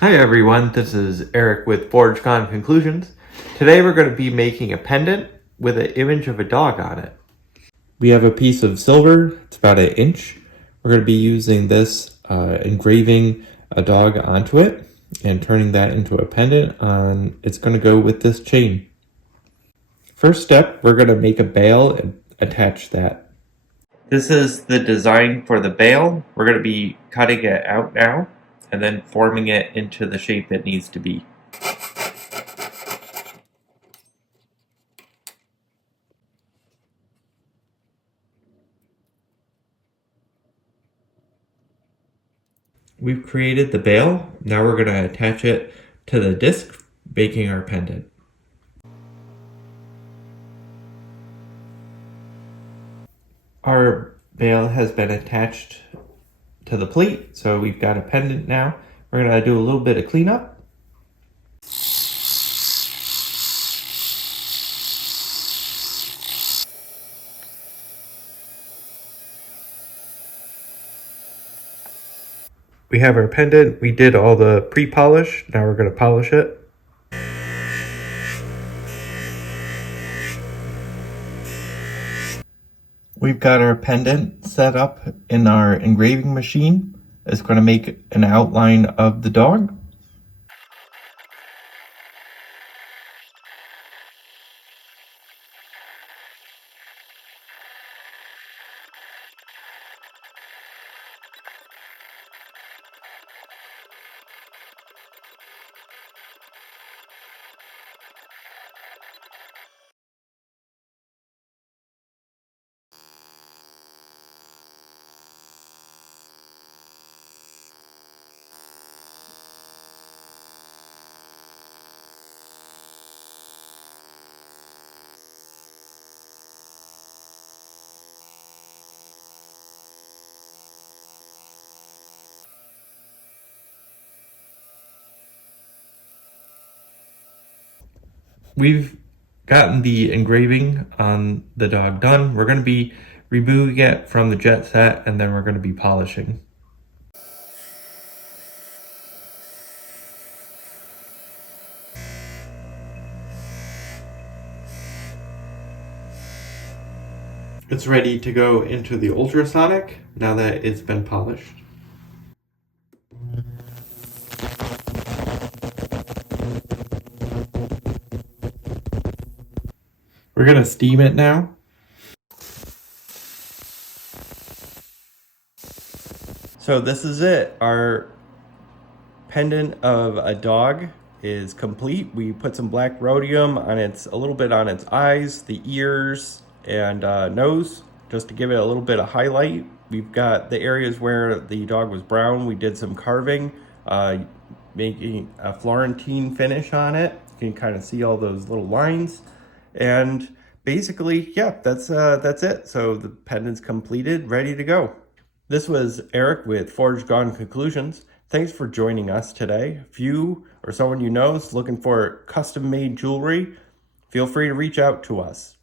Hi everyone, this is Eric with ForgeCon Conclusions. Today we're going to be making a pendant with an image of a dog on it. We have a piece of silver, it's about 1 inch. We're going to be using this, engraving a dog onto it and turning that into a pendant. It's going to go with this chain. First step, we're going to make a bail and attach that. This is the design for the bail. We're going to be cutting it out now and then forming it into the shape it needs to be. We've created the bail. Now we're going to attach it to the disc, making our pendant. Our bail has been attached to the plate, so we've got a pendant now. We're going to do a little bit of cleanup. We have our pendant. We did all the pre-polish. Now we're going to polish it. We've got our pendant set up in our engraving machine. It's going to make an outline of the dog. We've gotten the engraving on the dog done. We're going to be removing it from the jet set and then we're going to be polishing. It's ready to go into the ultrasonic now that it's been polished. We're going to steam it now. So this is it. Our pendant of a dog is complete. We put some black rhodium on a little bit on its eyes, the ears, and nose, just to give it a little bit of highlight. We've got the areas where the dog was brown. We did some carving, making a Florentine finish on it. You can kind of see all those little lines. And basically, yeah, that's it. So the pendant's completed, ready to go. This was Eric with ForgeCon Conclusions. Thanks for joining us today. If you or someone you know is looking for custom-made jewelry, feel free to reach out to us.